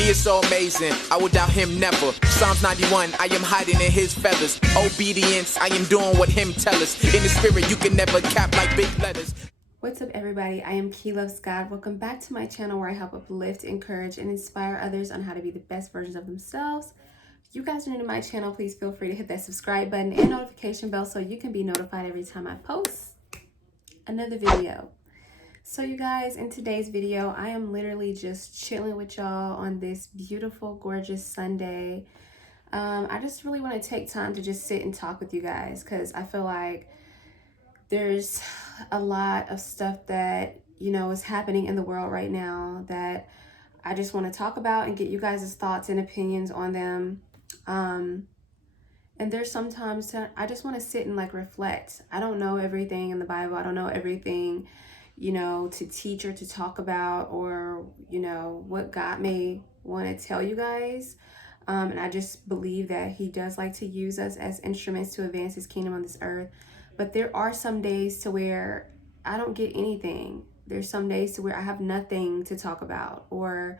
He is so amazing, I would doubt him never. Psalms 91, I am hiding in his feathers. Obedience, I am doing what him tell us. In the spirit, you can never cap like big letters. What's up, everybody? I am Key Loves God. Welcome back to my channel where I help uplift, encourage, and inspire others on how to be the best versions of themselves. If you guys are new to my channel, please feel free to hit that subscribe button and notification bell so you can be notified every time I post another video. So you guys, in today's video, I am literally just chilling with y'all on this beautiful, gorgeous Sunday. I just really want to take time to just sit and talk with you guys because I feel like there's a lot of stuff that, is happening in the world right now that I just want to talk about and get you guys' thoughts and opinions on them. And there's sometimes I just want to sit and reflect. I don't know everything in the Bible. I don't know everything, to teach or to talk about, or, what God may want to tell you guys. And I just believe that he does like to use us as instruments to advance his kingdom on this earth. But there are some days to where I don't get anything. There's some days to where I have nothing to talk about, or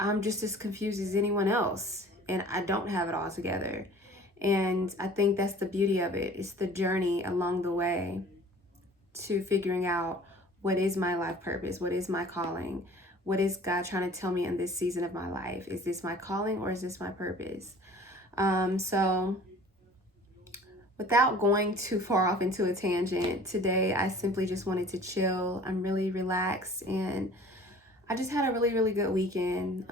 I'm just as confused as anyone else and I don't have it all together. And I think that's the beauty of it. It's the journey along the way to figuring out what is my life purpose, what is my calling, what is God trying to tell me in this season of my life? Is this my calling or is this my purpose? So without going too far off into a tangent, today I simply just wanted to chill. I'm really relaxed and I just had a really, really good weekend.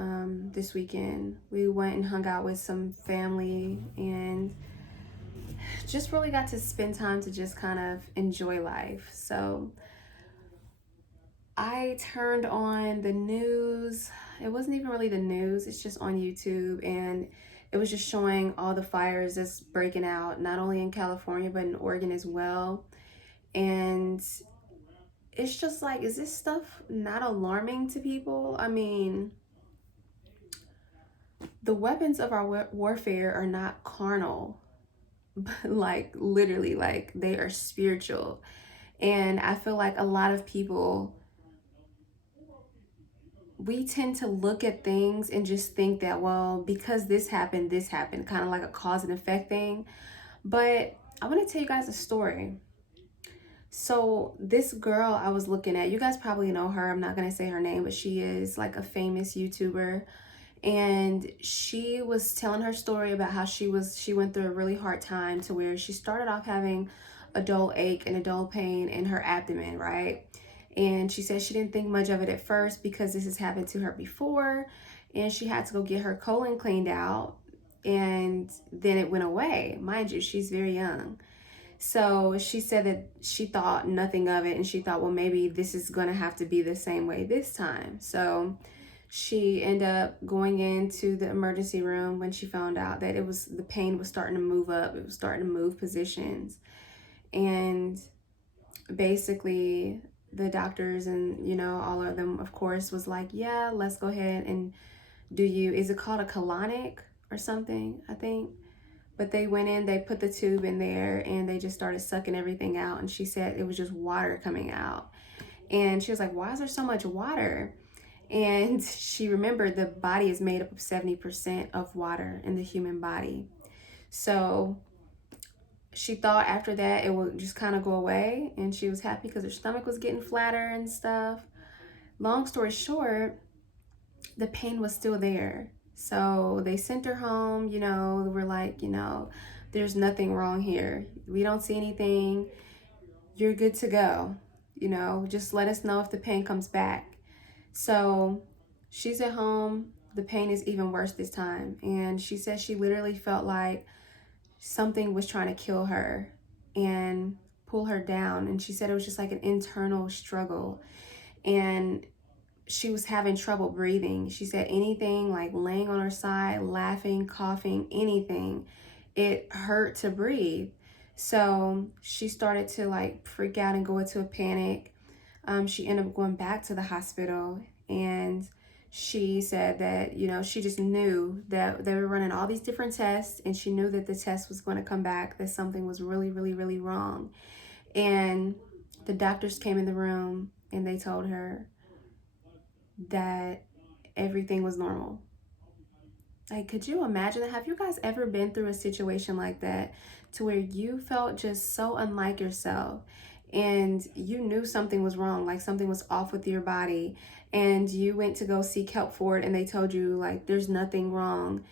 This weekend we went and hung out with some family and just really got to spend time to just kind of enjoy life. So I turned on the news. It wasn't even really the news. It's just on YouTube, and it was just showing all the fires that's breaking out, not only in California, but in Oregon as well. And it's just like, is this stuff not alarming to people? I mean, the weapons of our warfare are not carnal, but literally, they are spiritual. And I feel like a lot of people, we tend to look at things and just think that, well, because this happened, kind of like a cause and effect thing. But I want to tell you guys a story. So this girl I was looking at, you guys probably know her. I'm not going to say her name, but she is like a famous YouTuber. And she was telling her story about how she went through a really hard time to where she started off having a dull ache and a dull pain in her abdomen, right? And she said she didn't think much of it at first because this has happened to her before, and she had to go get her colon cleaned out, and then it went away. Mind you, she's very young. So she said that she thought nothing of it, and she thought, well, maybe this is going to have to be the same way this time. So she ended up going into the emergency room when she found out that the pain was starting to move up. It was starting to move positions. And basically the doctors and, all of them, of course, was like, yeah, let's go ahead and is it called a colonic or something, I think? But they went in, they put the tube in there, and they just started sucking everything out. And she said it was just water coming out. And she was like, why is there so much water? And she remembered the body is made up of 70% of water in the human body. So she thought after that it would just kind of go away, and she was happy because her stomach was getting flatter and stuff. Long story short, the pain was still there. So they sent her home. We're like, there's nothing wrong here. We don't see anything. You're good to go. Just let us know if the pain comes back. So she's at home. The pain is even worse this time. And she said she literally felt like something was trying to kill her and pull her down. And she said it was just like an internal struggle. And she was having trouble breathing. She said anything like laying on her side, laughing, coughing, anything, it hurt to breathe. So she started to freak out and go into a panic. She ended up going back to the hospital, and she said that, she just knew that they were running all these different tests, and she knew that the test was going to come back that something was really, really, really wrong. And the doctors came in the room and they told her that everything was normal. Like, could you imagine that? Have you guys ever been through a situation like that to where you felt just so unlike yourself and you knew something was wrong, like something was off with your body, and you went to go seek help for it and they told you, like, there's nothing wrong.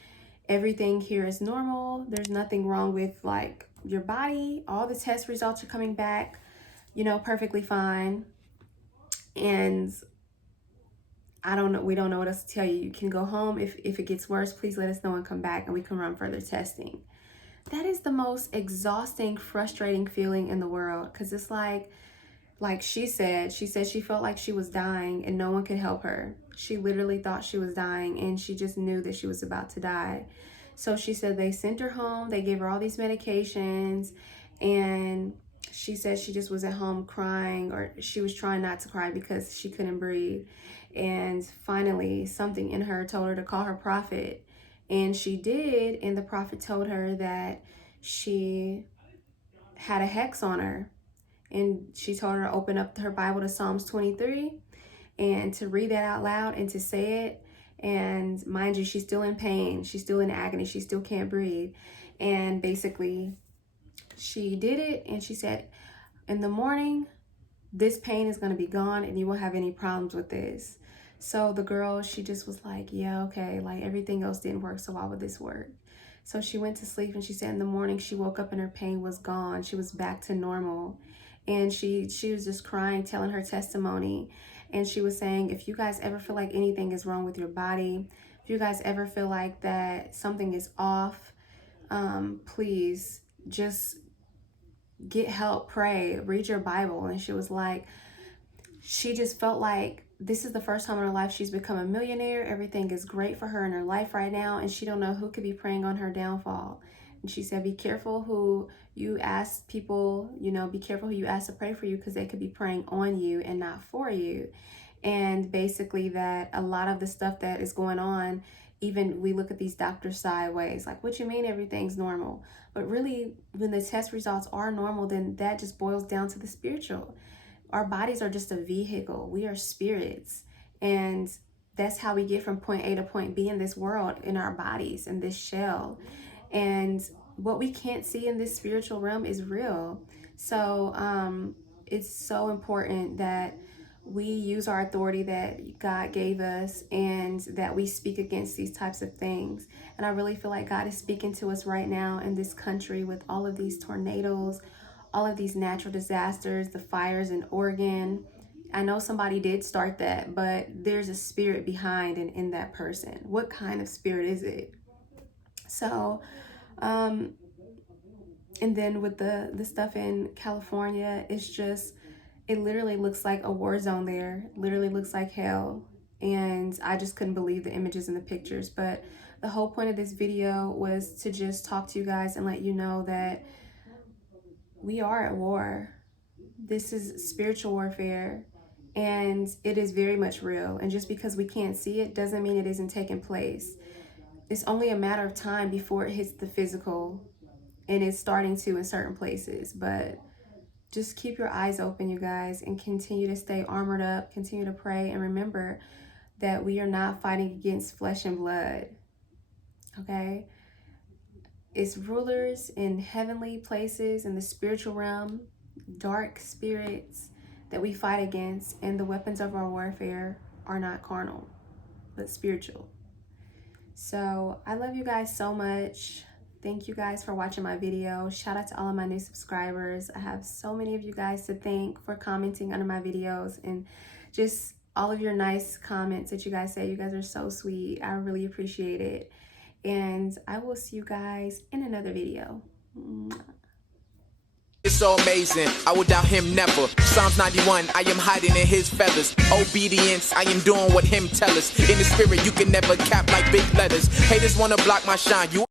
Everything here is normal. There's nothing wrong with, like, your body. All the test results are coming back, you know, perfectly fine. And I don't know, we don't know what else to tell you. You can go home. If it gets worse, please let us know and come back and we can run further testing. That is the most exhausting, frustrating feeling in the world, because it's like she said she felt like she was dying and no one could help her. She literally thought she was dying and she just knew that she was about to die. So she said they sent her home, they gave her all these medications, and she said she just was at home crying, or she was trying not to cry because she couldn't breathe. And finally, something in her told her to call her prophet. And she did, and the prophet told her that she had a hex on her. And she told her to open up her Bible to Psalms 23 and to read that out loud and to say it. And mind you, she's still in pain. She's still in agony. She still can't breathe. And basically, she did it. And she said, in the morning, this pain is going to be gone and you won't have any problems with this. So the girl, she just was like, yeah, okay, like everything else didn't work, so why would this work? So she went to sleep, and she said in the morning she woke up and her pain was gone. She was back to normal. And she was just crying, telling her testimony. And she was saying, if you guys ever feel like anything is wrong with your body, if you guys ever feel like that something is off, please just get help, pray, read your Bible. And she was like, she just felt like this is the first time in her life she's become a millionaire. Everything is great for her in her life right now, and she don't know who could be praying on her downfall. And she said, be careful who you ask people, you know, be careful who you ask to pray for you, because they could be praying on you and not for you. And basically that a lot of the stuff that is going on, even we look at these doctors sideways, like, what you mean everything's normal? But really, when the test results are normal, then that just boils down to the spiritual. Our bodies are just a vehicle. We are spirits. And that's how we get from point A to point B in this world, in our bodies, in this shell. And what we can't see in this spiritual realm is real. So it's so important that we use our authority that God gave us and that we speak against these types of things. And I really feel like God is speaking to us right now in this country with all of these tornadoes, all of these natural disasters, the fires in Oregon. I know somebody did start that, but there's a spirit behind and in that person. What kind of spirit is it? So, and then with the stuff in California, it's just, it literally looks like a war zone there. It literally looks like hell. And I just couldn't believe the images and the pictures. But the whole point of this video was to just talk to you guys and let you know that we are at war. This is spiritual warfare, and it is very much real. And just because we can't see it doesn't mean it isn't taking place. It's only a matter of time before it hits the physical, and it's starting to in certain places. But just keep your eyes open, you guys, and continue to stay armored up, continue to pray, and remember that we are not fighting against flesh and blood, okay? It's rulers in heavenly places, in the spiritual realm, dark spirits that we fight against, and the weapons of our warfare are not carnal, but spiritual. So I love you guys so much. Thank you guys for watching my video. Shout out to all of my new subscribers. I have so many of you guys to thank for commenting under my videos and just all of your nice comments that you guys say. You guys are so sweet. I really appreciate it. And I will see you guys in another video. It's so amazing, I would doubt him never. Psalms 91, I am hiding in his feathers. Obedience, I am doing what him tell us. In the spirit, you can never cap like big letters. Haters wanna block my shine. You